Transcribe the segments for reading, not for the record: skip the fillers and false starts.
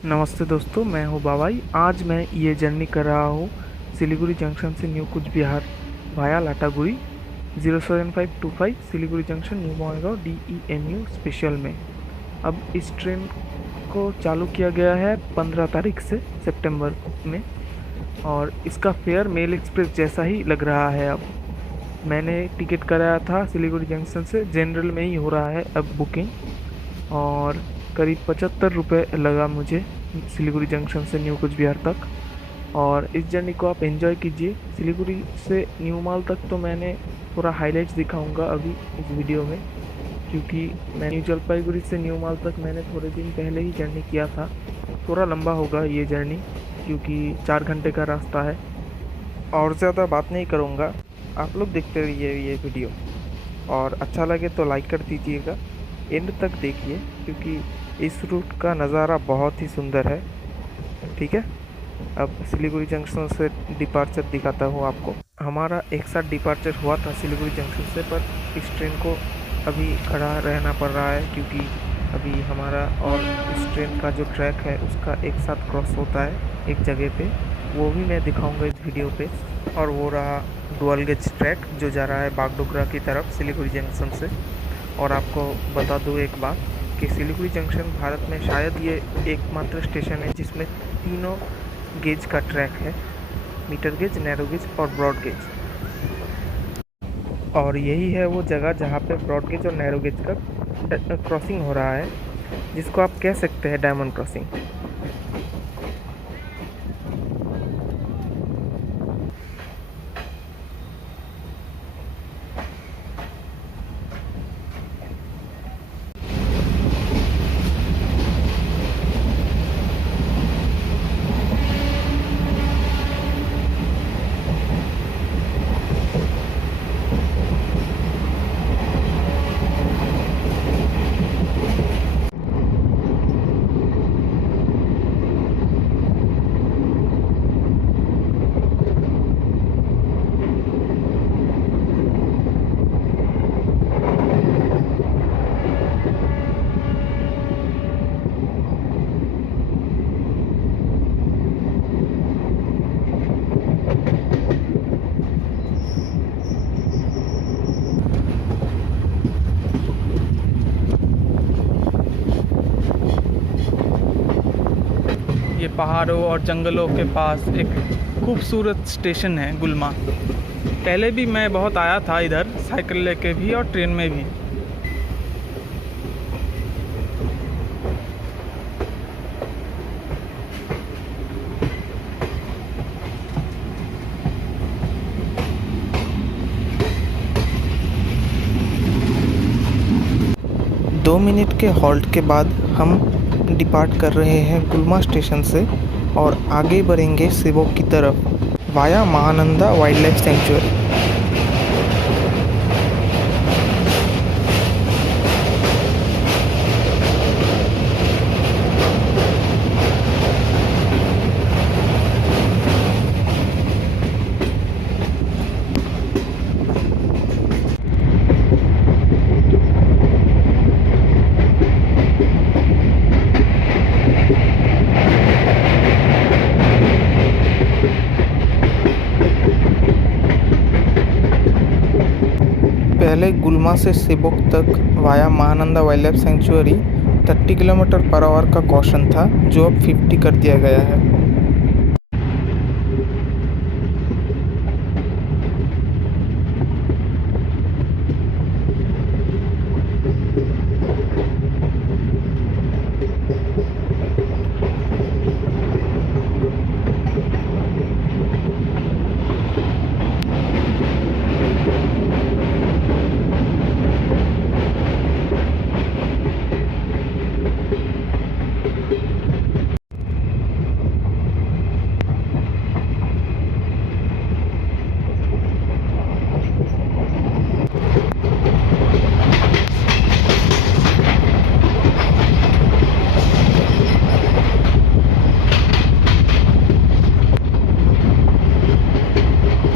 नमस्ते दोस्तों, मैं हूँ बाबाई। आज मैं ये जर्नी कर रहा हूँ सिलीगुड़ी जंक्शन से new Cooch Behar via Lataguri 07525 Siliguri junction new Bangaon DEMU special में। अब इस ट्रेन को चालू किया गया है 15 तारीख से सितंबर में, और इसका फेयर मेल एक्सप्रेस जैसा ही लग रहा है। अब मैंने टिकट कराया था सिलीगुड़ी जंक्शन से, जनरल में ही हो रहा है अब बुकिंग, और करीब 75 रुपये लगा मुझे सिलीगुड़ी जंक्शन से न्यू कुच बिहार तक। और इस जर्नी को आप एंजॉय कीजिए। सिलीगुड़ी से न्यू माल तक तो मैंने थोड़ा हाइलाइट्स दिखाऊंगा अभी इस वीडियो में, क्योंकि मैं न्यू जलपाईगुड़ी से न्यू माल तक मैंने थोड़े दिन पहले ही जर्नी किया था। थोड़ा लंबा होगा ये जर्नी, क्योंकि 4 घंटे का रास्ता है। और ज़्यादा बात नहीं करूँगा, आप लोग देखते रहिए ये वीडियो, और अच्छा लगे तो लाइक कर दीजिएगा। एंड तक देखिए, क्योंकि इस रूट का नज़ारा बहुत ही सुंदर है। ठीक है, अब सिलीगुड़ी जंक्शन से डिपार्चर दिखाता हूँ आपको। हमारा एक साथ डिपार्चर हुआ था सिलीगुड़ी जंक्शन से, पर इस ट्रेन को अभी खड़ा रहना पड़ रहा है, क्योंकि अभी हमारा और इस ट्रेन का जो ट्रैक है उसका एक साथ क्रॉस होता है एक जगह पे। वो भी मैं दिखाऊंगा इस वीडियो पे। और वो रहा डुअल गेज ट्रैक जो जा रहा है बागडोगरा की तरफ सिलीगुड़ी जंक्शन से। और आपको बता दूँ एक बात, कि सिलीगुड़ी जंक्शन भारत में शायद ये एकमात्र स्टेशन है जिसमें तीनों गेज का ट्रैक है, मीटर गेज, नैरो गेज और ब्रॉड गेज। और यही है वो जगह जहाँ पे ब्रॉड गेज और नैरो गेज का क्रॉसिंग हो रहा है, जिसको आप कह सकते हैं डायमंड क्रॉसिंग। ये पहाड़ों और जंगलों के पास एक खूबसूरत स्टेशन है गुलमा। पहले भी मैं बहुत आया था इधर, साइकिल लेके भी और ट्रेन में भी। दो मिनट के हॉल्ट के बाद हम डिपार्ट कर रहे हैं गुलमा स्टेशन से, और आगे बढ़ेंगे सेवक की तरफ via Mahananda wild life sanctuary. पहले गुलमा से सेबोक तक via Mahananda wild life sanctuary 30 kilometre per hour का कॉशन था, जो अब 50 कर दिया गया है।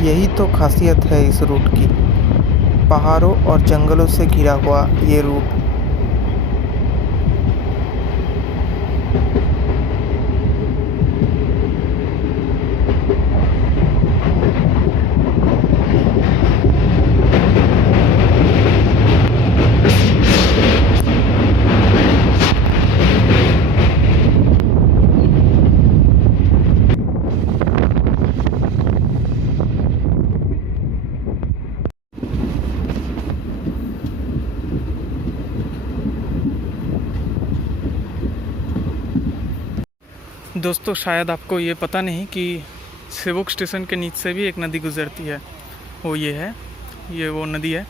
यही तो खासियत है इस रूट की, पहाड़ों और जंगलों से घिरा हुआ ये रूट। दोस्तों शायद आपको ये पता नहीं कि सेवक स्टेशन के नीचे से भी एक नदी गुजरती है। वो ये है, ये वो नदी है।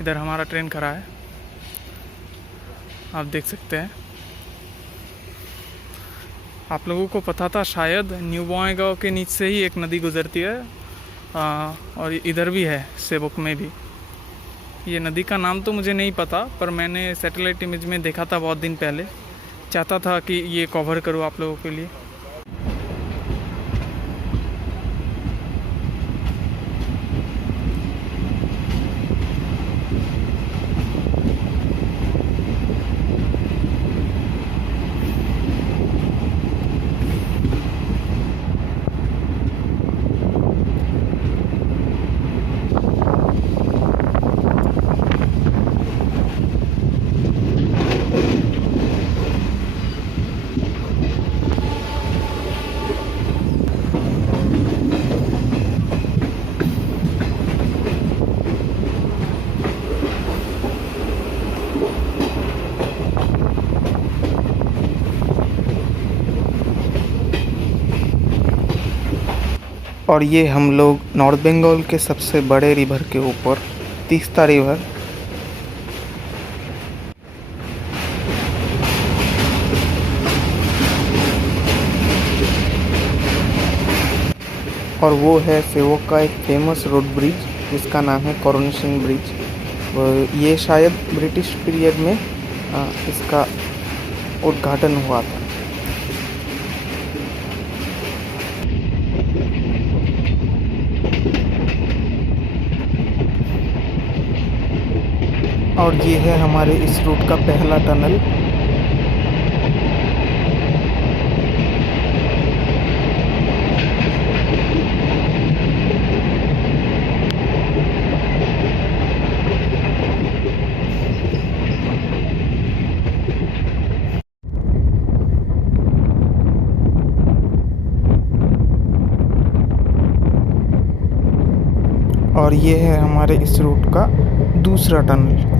इधर हमारा ट्रेन खड़ा है, आप देख सकते हैं। आप लोगों को पता था शायद न्यू बॉन्गाँव के नीचे से ही एक नदी गुजरती है, और इधर भी है सेवक में भी। ये नदी का नाम तो मुझे नहीं पता, पर मैंने सैटेलाइट इमेज में देखा था बहुत दिन पहले। चाहता था कि ये कवर करूँ आप लोगों के लिए। और ये हम लोग नॉर्थ बंगाल के सबसे बड़े रिवर के ऊपर, तीस्ता रिवर। और वो है सेवक का एक फेमस रोड ब्रिज जिसका नाम है कोरोनेशन ब्रिज। ये शायद ब्रिटिश पीरियड में इसका उद्घाटन हुआ था। और ये है हमारे इस रूट का पहला टनल। और ये है हमारे इस रूट का दूसरा टनल।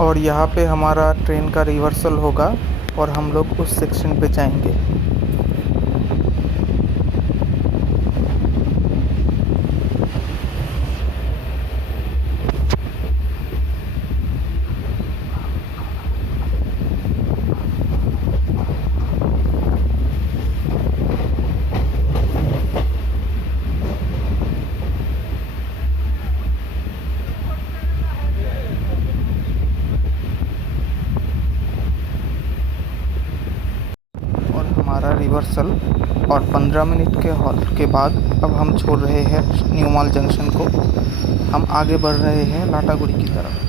और यहाँ पे हमारा ट्रेन का रिवर्सल होगा और हम लोग उस सेक्शन पे जाएंगे। और हमारा रिवर्सल और 15 मिनट के हॉल्ट के बाद अब हम छोड़ रहे हैं न्यू मॉल जंक्शन को। हम आगे बढ़ रहे हैं लाटागुड़ी की तरफ।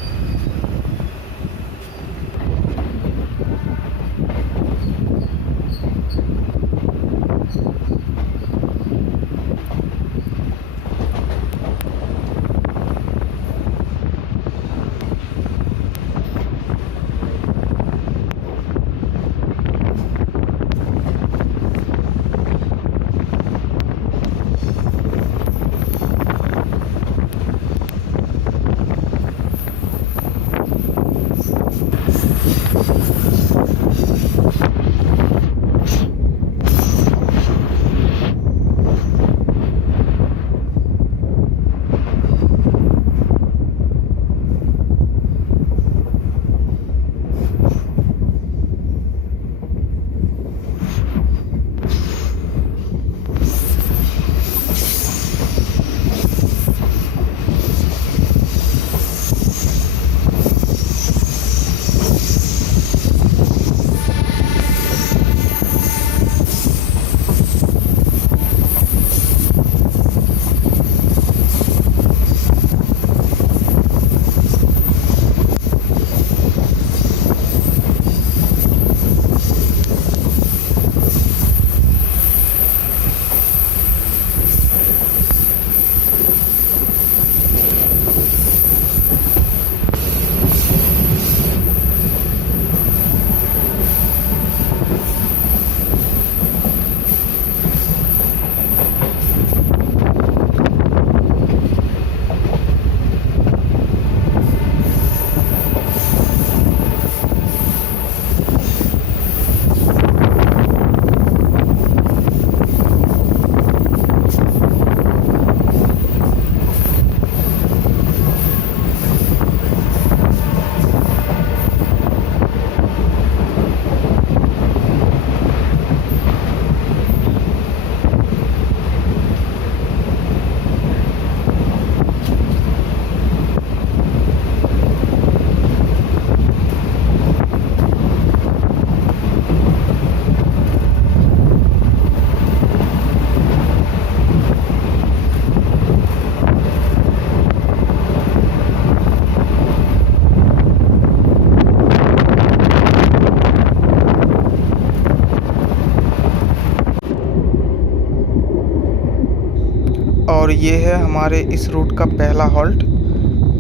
और ये है हमारे इस रूट का पहला हॉल्ट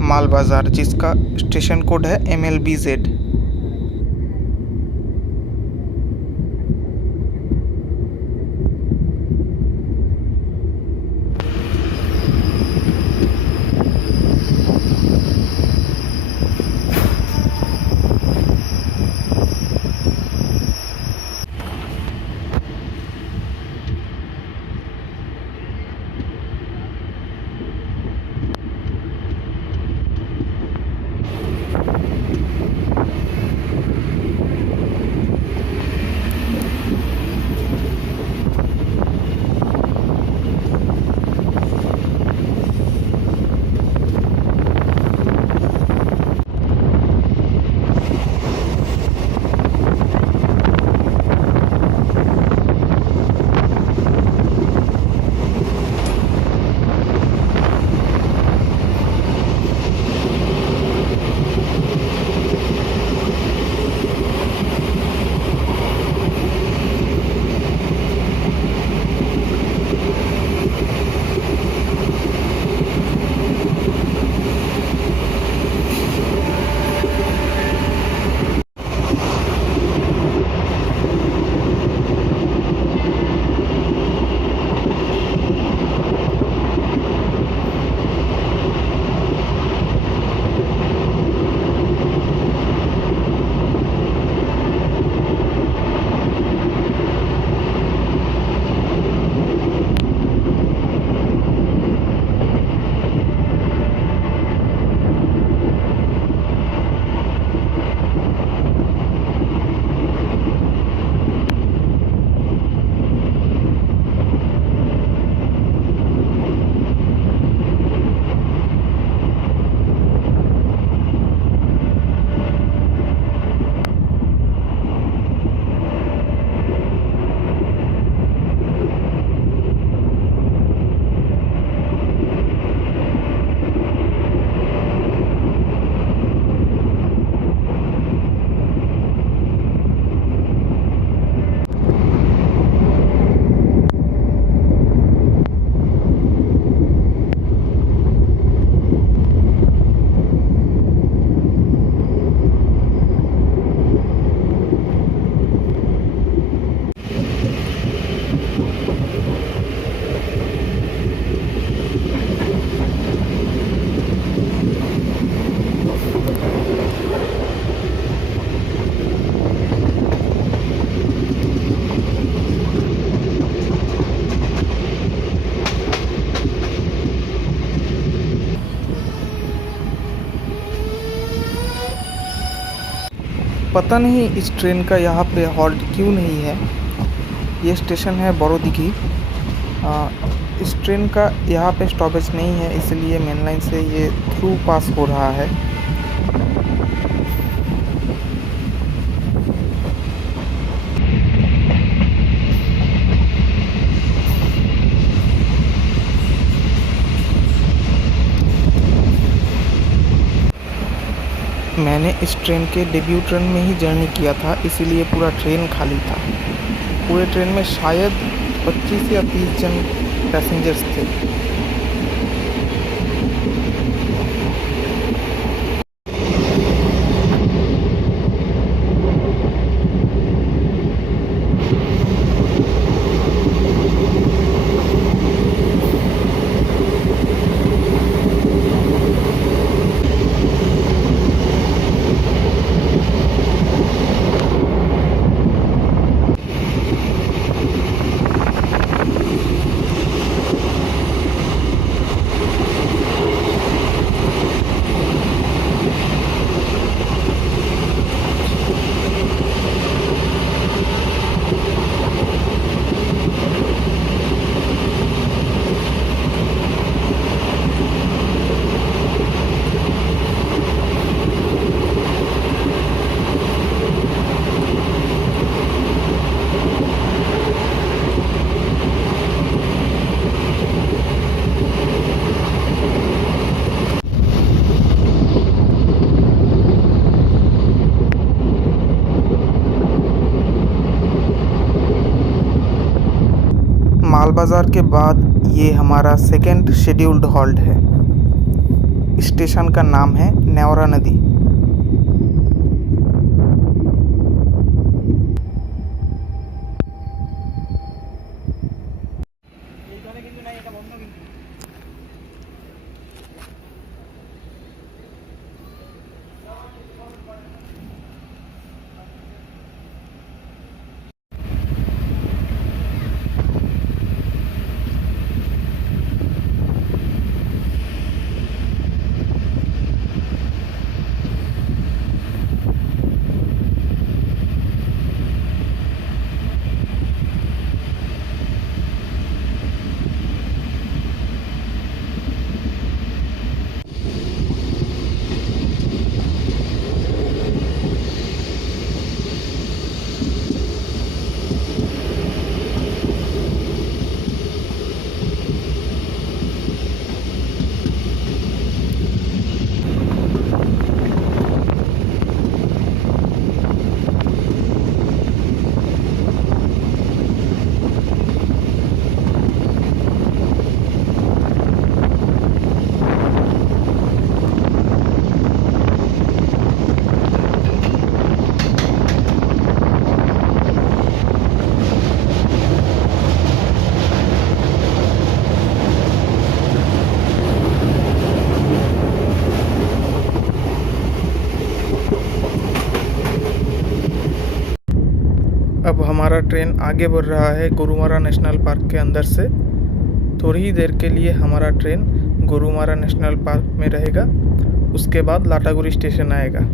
माल बाज़ार, जिसका स्टेशन कोड है MLBZ। पता नहीं इस ट्रेन का यहाँ पे हॉल्ट क्यों नहीं है। ये स्टेशन है बोरोदीघी। इस ट्रेन का यहाँ पे स्टॉपेज नहीं है, इसलिए मेन लाइन से ये थ्रू पास हो रहा है। मैंने इस ट्रेन के डेब्यू ट्रेन में ही जर्नी किया था, इसीलिए पूरा ट्रेन खाली था। पूरे ट्रेन में शायद 25 या 30 जन पैसेंजर्स थे। माल बाज़ार के बाद ये हमारा सेकेंड शेड्यूल्ड हॉल्ट है। स्टेशन का नाम है नेवरा नदी। अब हमारा ट्रेन आगे बढ़ रहा है गोरुमारा नेशनल पार्क के अंदर से। थोड़ी ही देर के लिए हमारा ट्रेन गोरुमारा नेशनल पार्क में रहेगा, उसके बाद लाटागुड़ी स्टेशन आएगा।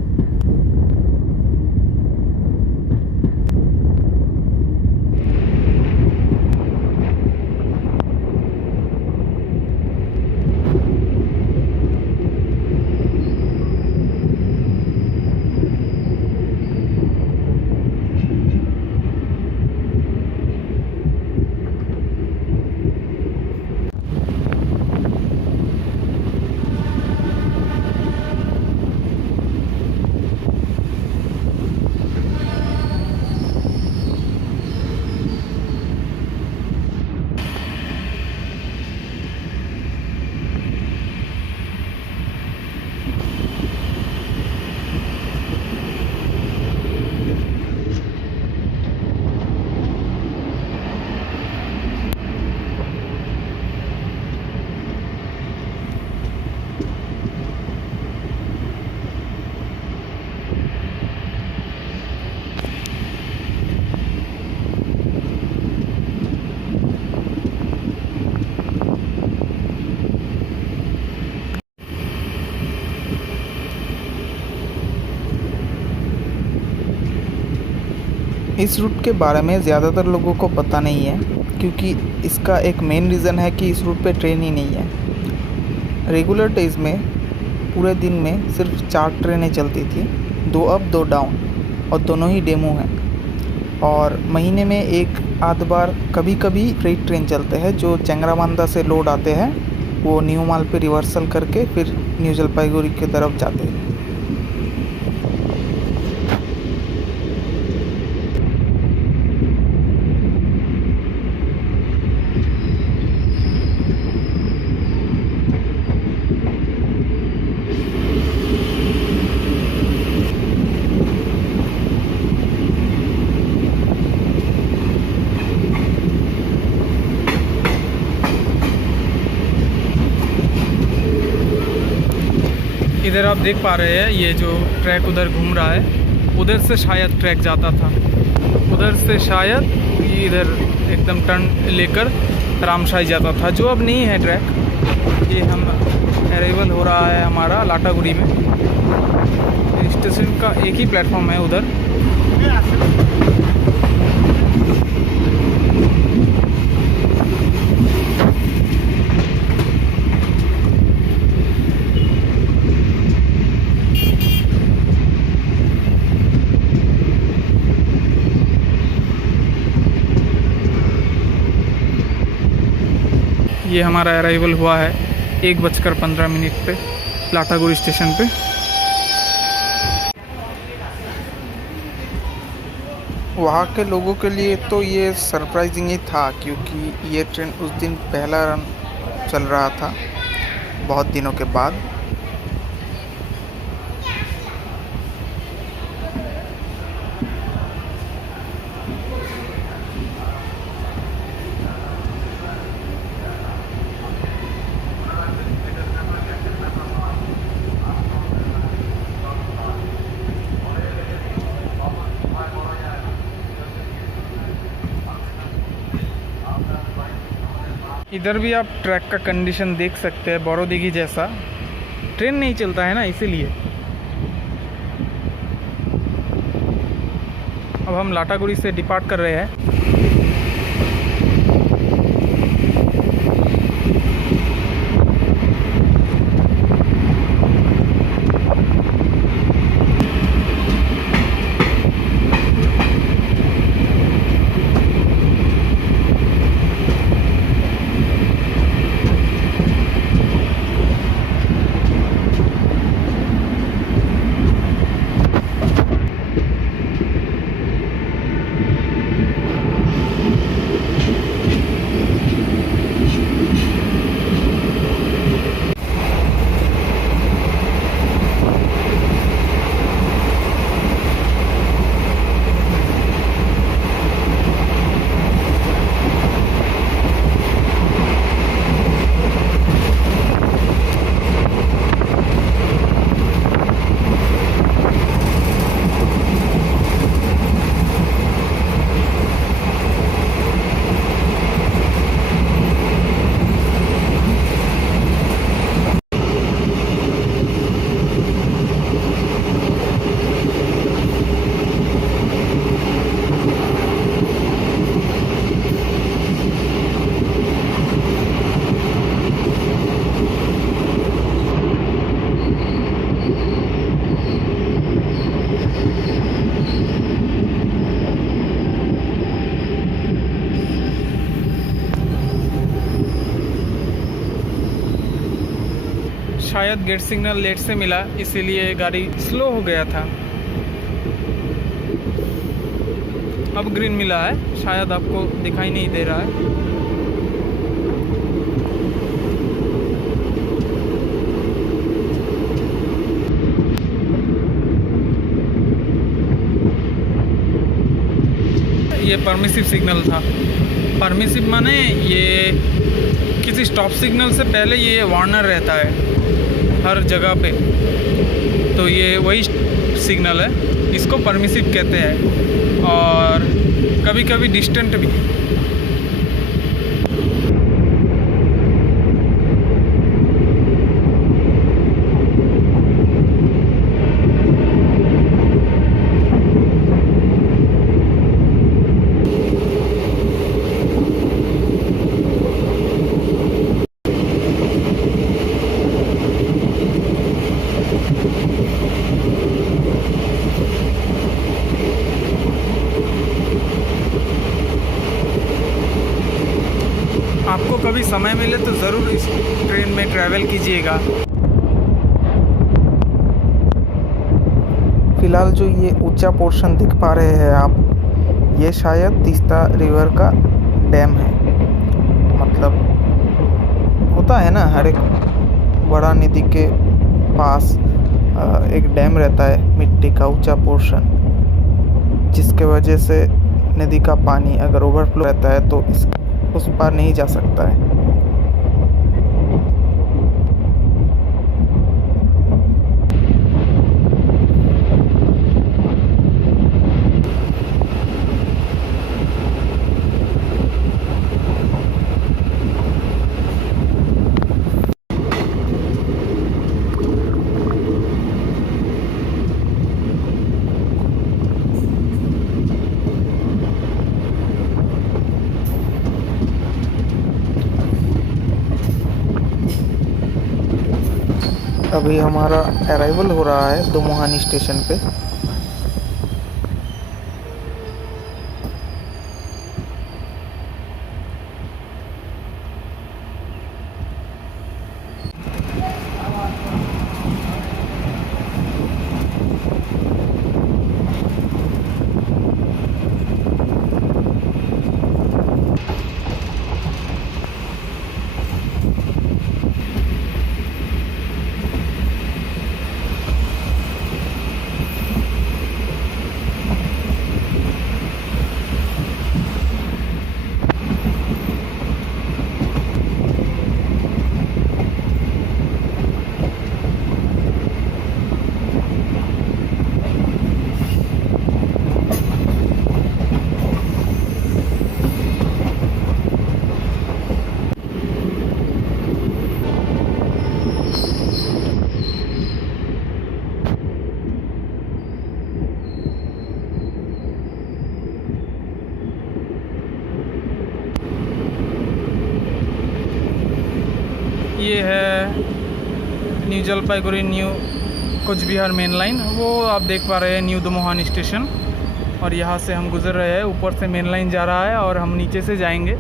इस रूट के बारे में ज़्यादातर लोगों को पता नहीं है, क्योंकि इसका एक मेन रीज़न है कि इस रूट पे ट्रेन ही नहीं है। रेगुलर डेज में पूरे दिन में सिर्फ 4 ट्रेनें चलती थी, 2 अप 2 डाउन, और दोनों ही डेमो हैं। और महीने में एक आध बार कभी कभी फ्रेट ट्रेन चलते हैं जो चेंगराबांधा से लोड आते हैं, वो न्यू माल पे रिवर्सल करके फिर न्यू जलपाईगुड़ी की तरफ जाते हैं। इधर आप देख पा रहे हैं ये जो ट्रैक उधर घूम रहा है, उधर से शायद ट्रैक जाता था, उधर से शायद ये इधर एकदम टर्न लेकर रामशाही जाता था, जो अब नहीं है ट्रैक। ये हम अराइवल हो रहा है हमारा लाटागुड़ी में। स्टेशन का एक ही प्लेटफॉर्म है उधर। ये हमारा अराइवल हुआ है 1:15 पे लाटागुड़ी स्टेशन पे। वहाँ के लोगों के लिए तो ये सरप्राइजिंग ही था, क्योंकि ये ट्रेन उस दिन पहला रन चल रहा था बहुत दिनों के बाद। इधर भी आप ट्रैक का कंडीशन देख सकते हैं, बोरोदीघी जैसा। ट्रेन नहीं चलता है ना, इसीलिए। अब हम लाटागुड़ी से डिपार्ट कर रहे हैं। शायद गेट सिग्नल लेट से मिला, इसीलिए गाड़ी स्लो हो गया था। अब ग्रीन मिला है, शायद आपको दिखाई नहीं दे रहा है। ये परमिसिव सिग्नल था। परमिसिव माने ये किसी स्टॉप सिग्नल से पहले ये वार्नर रहता है हर जगह पे, तो ये वही सिग्नल है, इसको परमिसिव कहते हैं। और कभी कभी डिस्टेंट भी। समय मिले तो ज़रूर इस ट्रेन में ट्रैवल कीजिएगा। फिलहाल जो ये ऊंचा पोर्शन दिख पा रहे हैं आप, ये शायद तीस्ता रिवर का डैम है। मतलब होता है ना, हर एक बड़ा नदी के पास एक डैम रहता है, मिट्टी का ऊंचा पोर्शन, जिसके वजह से नदी का पानी अगर ओवरफ्लो रहता है तो उस पार नहीं जा सकता है। अभी हमारा अराइवल हो रहा है दोमोहानी स्टेशन पे। ये है न्यू जलपाईगुड़ी न्यू कुछ बिहार मेन लाइन, वो आप देख पा रहे हैं न्यू दोमोहानी स्टेशन। और यहाँ से हम गुजर रहे हैं, ऊपर से मेन लाइन जा रहा है और हम नीचे से जाएंगे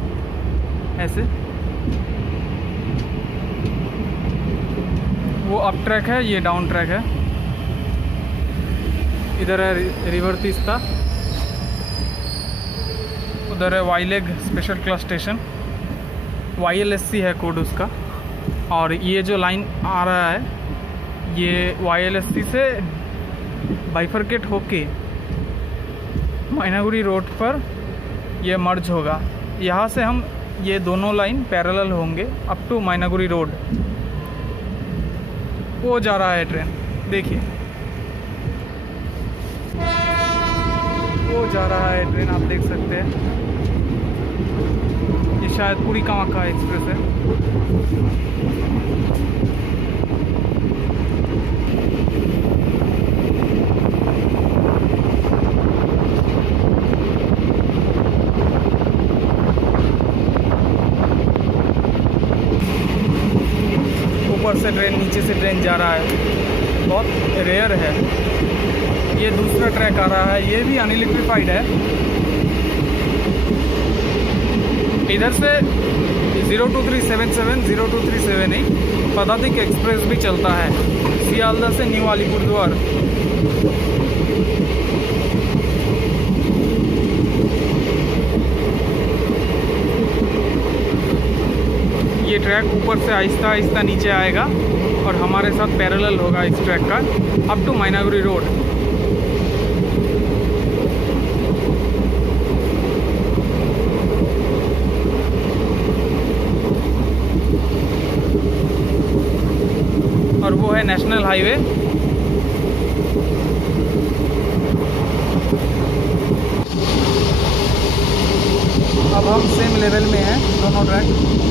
ऐसे। वो अप ट्रैक है, ये डाउन ट्रैक है। इधर है रिवर तीस्ता, उधर है वाईलेग स्पेशल क्लास स्टेशन, YLSC है कोड उसका। और ये जो लाइन आ रहा है ये YLSC से बाइफरकेट होके मैनागुड़ी रोड पर ये मर्ज होगा। यहाँ से हम ये दोनों लाइन पैरेलल होंगे अप टू मैनागुड़ी रोड। वो जा रहा है ट्रेन, देखिए वो जा रहा है ट्रेन, आप देख सकते हैं। ये शायद पूरी कामाख्या एक्सप्रेस है। ऊपर से ट्रेन, नीचे से ट्रेन जा रहा है, बहुत रेयर है। ये दूसरा ट्रैक आ रहा है, ये भी अनइलेक्ट्रिफाइड है। इधर से 02377 02378 पदातिक एक्सप्रेस भी चलता है सियालदा से न्यू अलीपुरद्वार। ये ट्रैक ऊपर से आहिस्ता आहिस्ता नीचे आएगा और हमारे साथ पैरेलल होगा इस ट्रैक का अप टू मैनागुड़ी रोड। और वो है नेशनल हाईवे। अब हम सेम लेवल में हैं दोनों ट्रैक।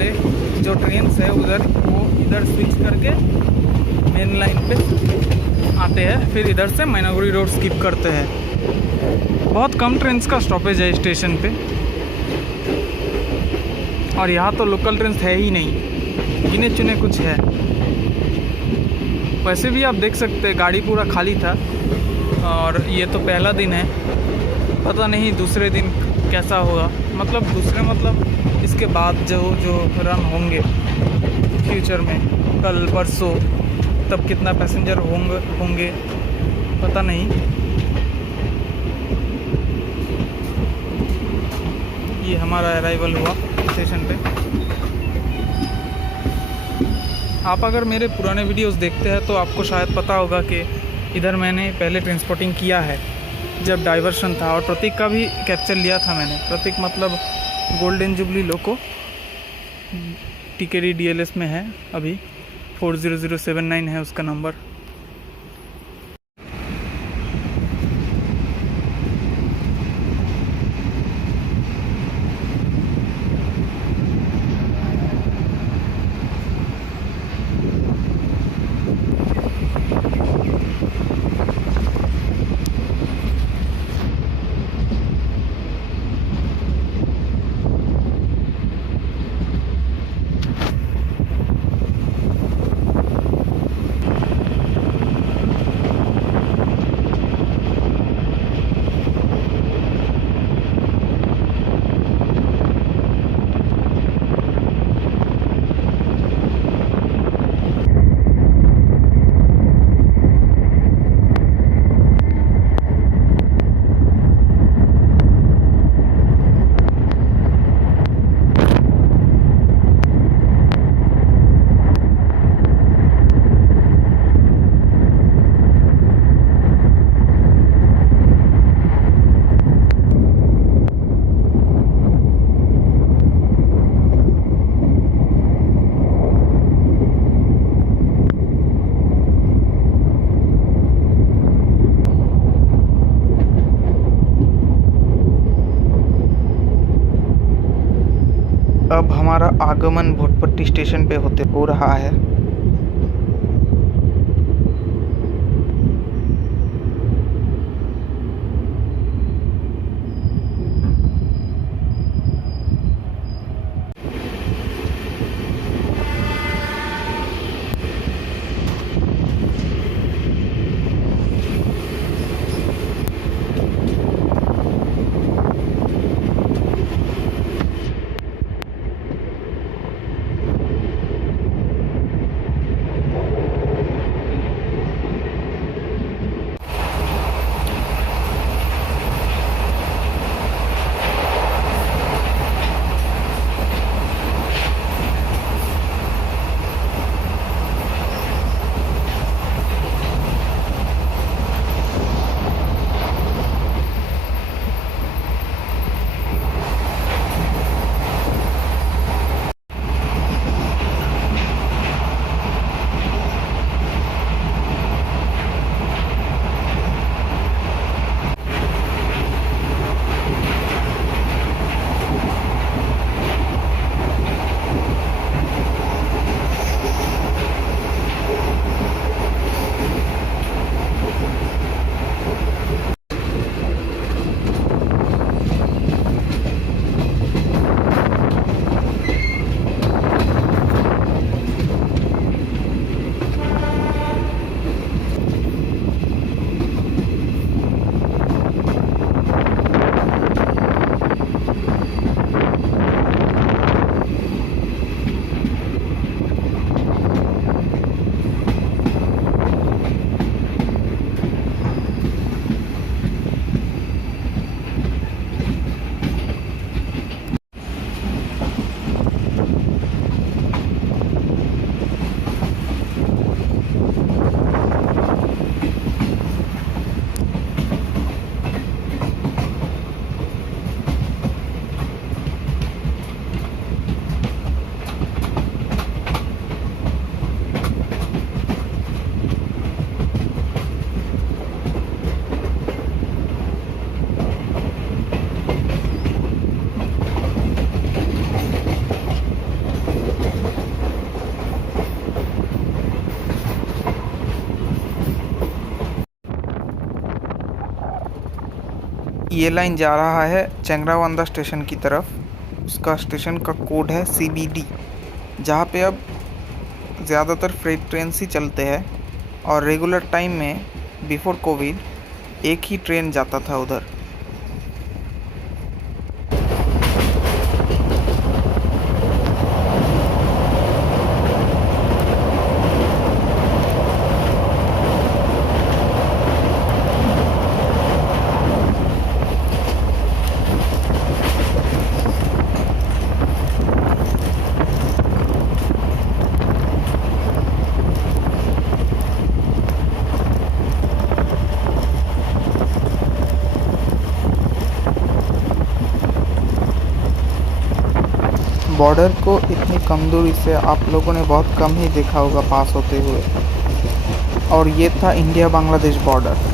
वाले जो ट्रेन है उधर वो इधर स्विच करके मेन लाइन पे आते हैं, फिर इधर से मैनागुड़ी रोड स्किप करते हैं। बहुत कम ट्रेन का स्टॉपेज है स्टेशन पे, और यहाँ तो लोकल ट्रेन है ही नहीं, गिने चुने कुछ है। वैसे भी आप देख सकते हैं गाड़ी पूरा खाली था, और ये तो पहला दिन है, पता नहीं दूसरे दिन कैसा होगा। मतलब दूसरे मतलब इसके बाद जो रन होंगे फ्यूचर में, कल परसों, तब कितना पैसेंजर होंगे पता नहीं। ये हमारा अराइवल हुआ स्टेशन पे। आप अगर मेरे पुराने वीडियोस देखते हैं तो आपको शायद पता होगा कि इधर मैंने पहले ट्रांसपोर्टिंग किया है जब डाइवर्शन था, और प्रतीक का भी कैप्चर लिया था मैंने। प्रतीक मतलब गोल्डन जुबली लोको, टिकेरी DLS में है अभी, 40079 है उसका नंबर। अब हमारा आगमन भोटपट्टी स्टेशन पे हो रहा है। ये लाइन जा रहा है चेंगरावांदा स्टेशन की तरफ। उसका स्टेशन का कोड है CBD, जहाँ पे अब ज़्यादातर फ्रेट ट्रेन ही चलते हैं और रेगुलर टाइम में बिफोर कोविड एक ही ट्रेन जाता था उधर। बॉर्डर को इतनी कम दूरी से आप लोगों ने बहुत कम ही देखा होगा पास होते हुए, और ये था इंडिया बांग्लादेश बॉर्डर।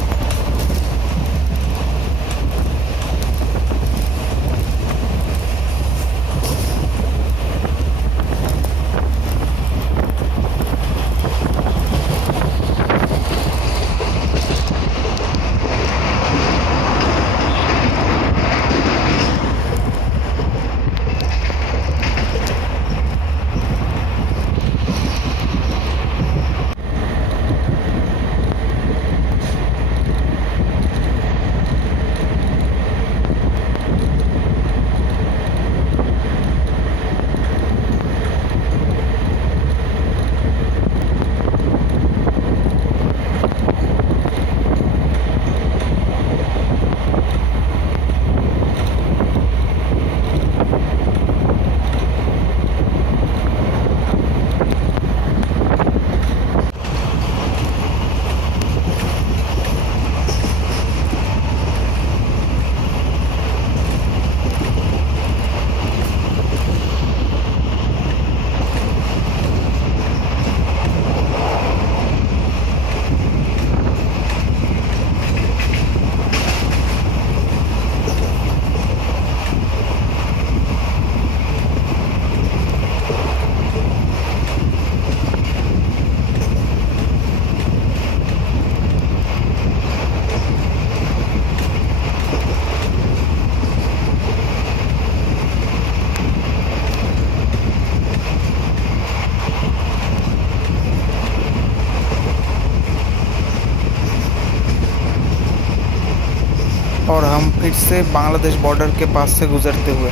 और हम फिर से बांग्लादेश बॉर्डर के पास से गुजरते हुए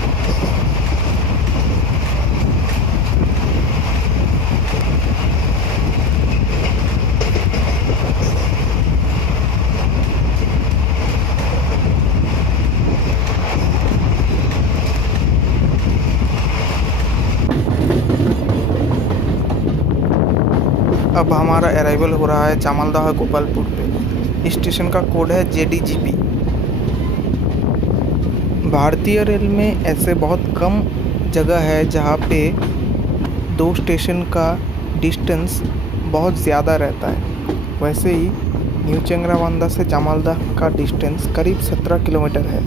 अब हमारा अराइवल हो रहा है चामलदाह गोपालपुर पे। स्टेशन का कोड है JDGP। भारतीय रेल में ऐसे बहुत कम जगह है जहाँ पे दो स्टेशन का डिस्टेंस बहुत ज़्यादा रहता है। वैसे ही न्यू चेंगरावांदा से चामलदाह का डिस्टेंस करीब 17 किलोमीटर है।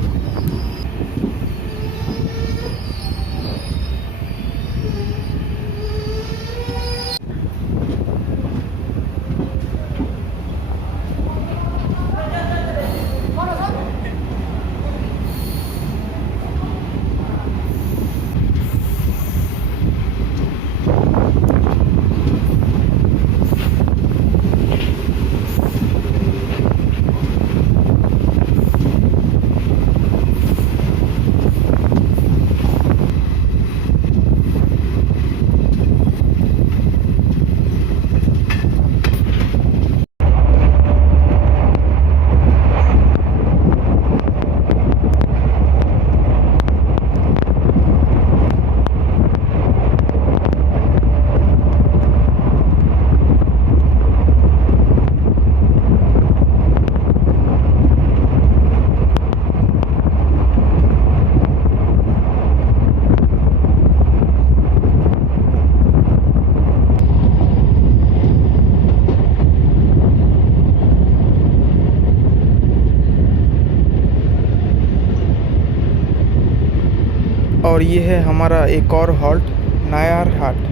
और ये है हमारा एक और हॉल्ट, नायार हाट।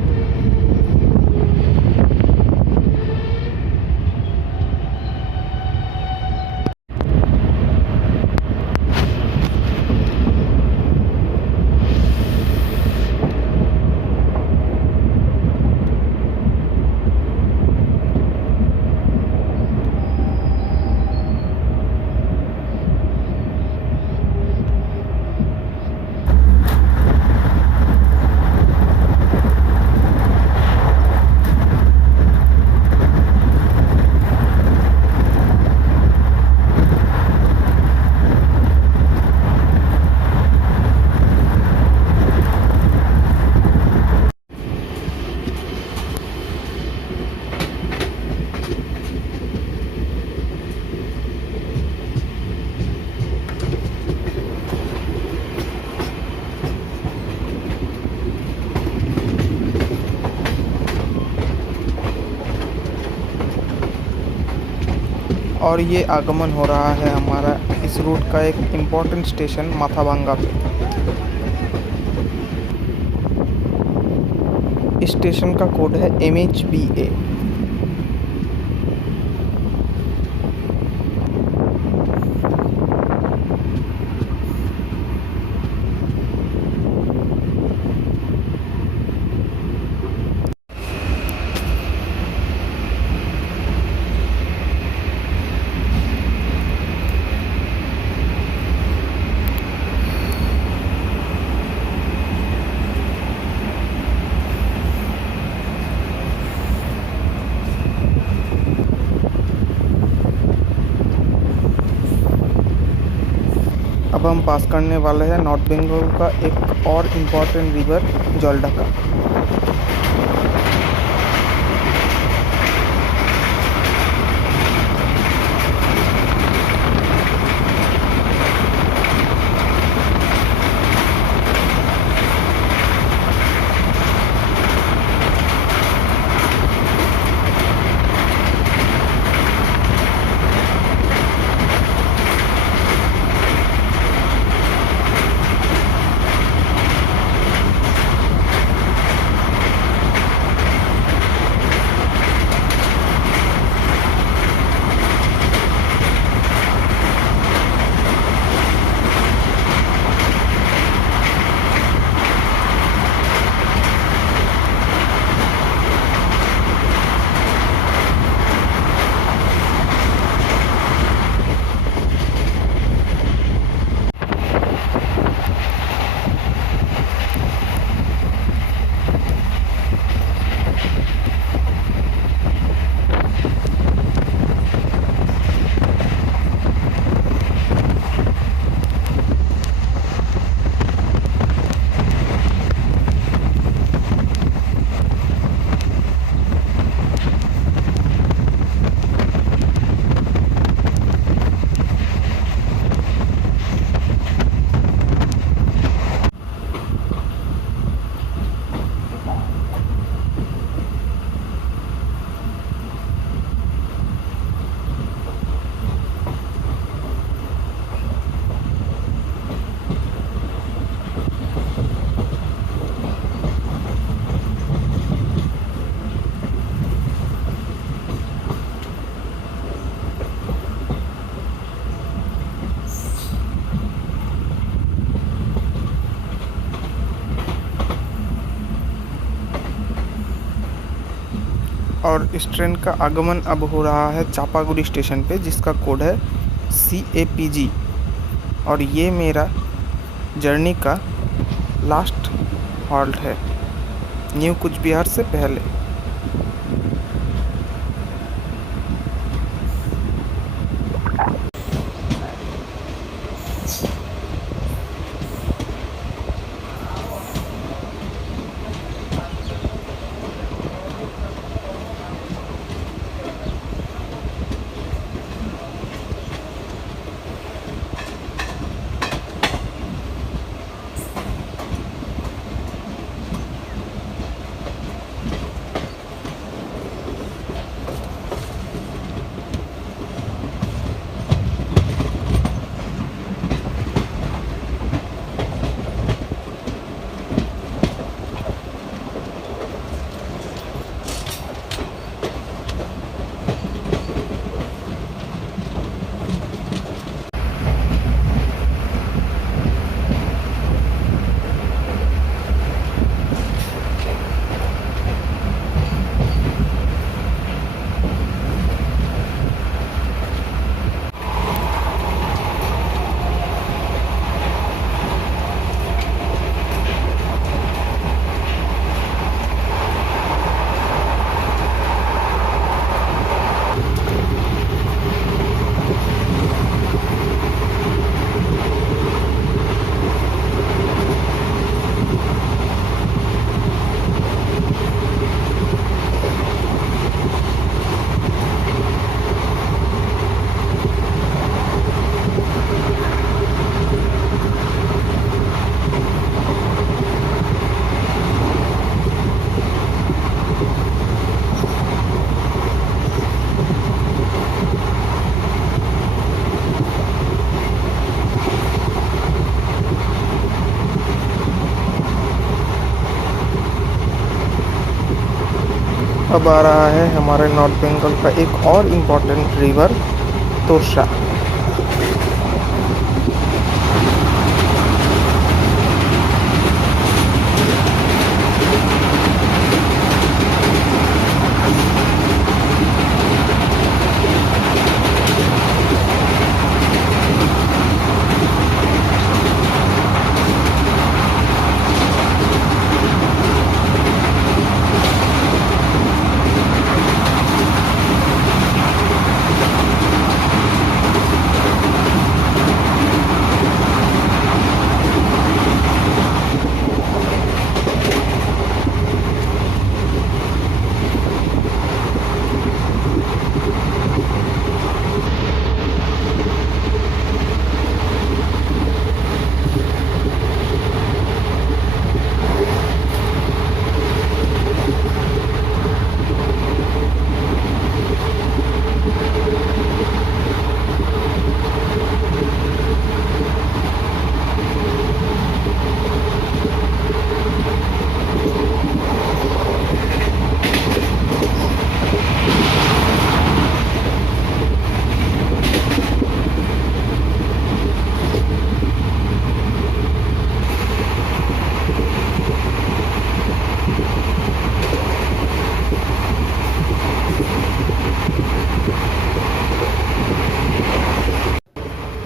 और ये आगमन हो रहा है हमारा इस रूट का एक इम्पोर्टेंट स्टेशन माथाभांगा पे। इस स्टेशन का कोड है MHBA। अब हम पास करने वाले हैं नॉर्थ बंगाल का एक और इम्पॉर्टेंट रिवर जलढका। और इस ट्रेन का आगमन अब हो रहा है चापागुड़ी स्टेशन पे, जिसका कोड है CAPG। और ये मेरा जर्नी का लास्ट हॉल्ट है न्यू कुछ बिहार से पहले। अब आ रहा है हमारे नॉर्थ बंगाल का एक और इम्पोर्टेंट रिवर तोरशा।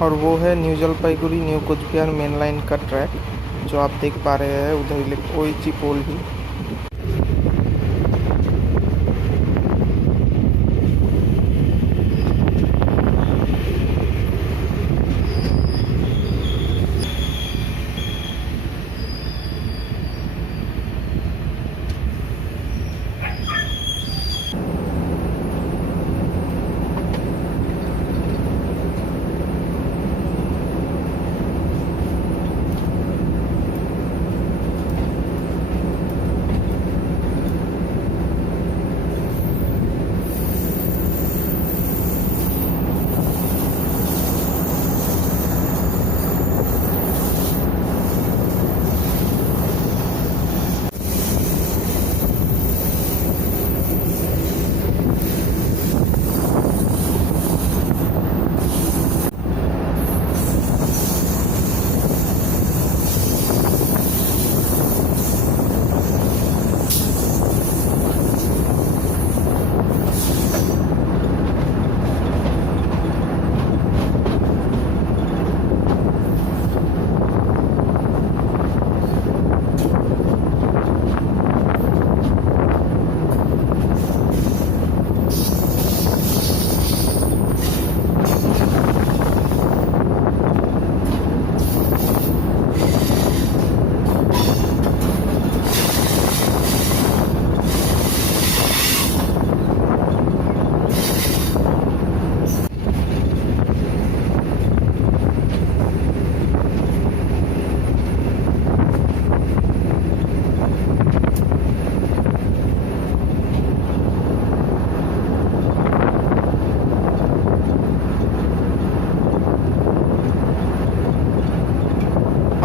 और वो है new Jalpaiguri new Cooch Bihar main line का ट्रैक, जो आप देख पा रहे हैं। उधर ओइची पोल भी।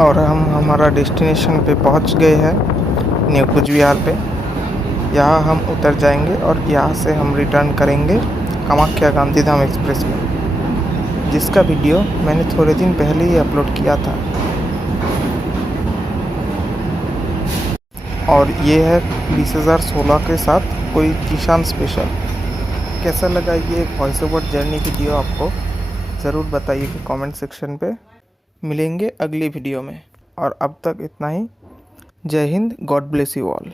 और हम हमारा डेस्टिनेशन पे पहुंच गए हैं, न्यू कुच बिहार पे। यहाँ हम उतर जाएंगे और यहाँ से हम रिटर्न करेंगे कामाख्या गांधीधाम एक्सप्रेस में, जिसका वीडियो मैंने थोड़े दिन पहले ही अपलोड किया था। और ये है 20,016 के साथ कोई किसान स्पेशल। कैसा लगा ये वॉइस ओवर जर्नी वीडियो आपको ज़रूर बताइए कि कमेंट सेक्शन पे। मिलेंगे अगली वीडियो में, और अब तक इतना ही। जय Hind, God bless you all.